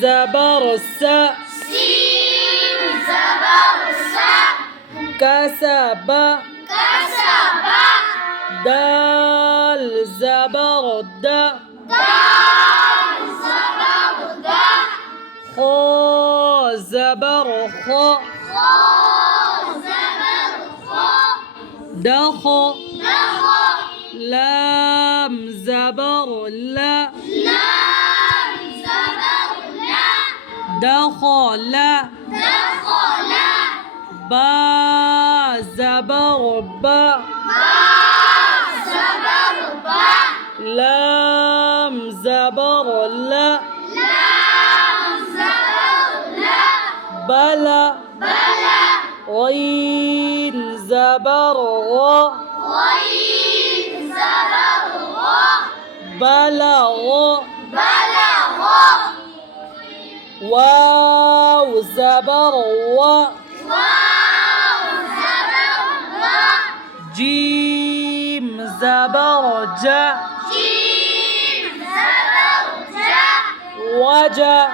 زبر الساء سين زبر الساء كسب كسب دال زبر الداء دال زبر داء خا زبر خا خا زبر خا دخ دخ لام زبر لا لام زبر لا دخل دخل با زبر با با زبر با لام زبر لا لام زبر لا بلا بلا غين زبر غا غين زبر غا بلغ بلغ واو زبر وا واو زبر وا جيم زبر جا جيم زبر جا وجا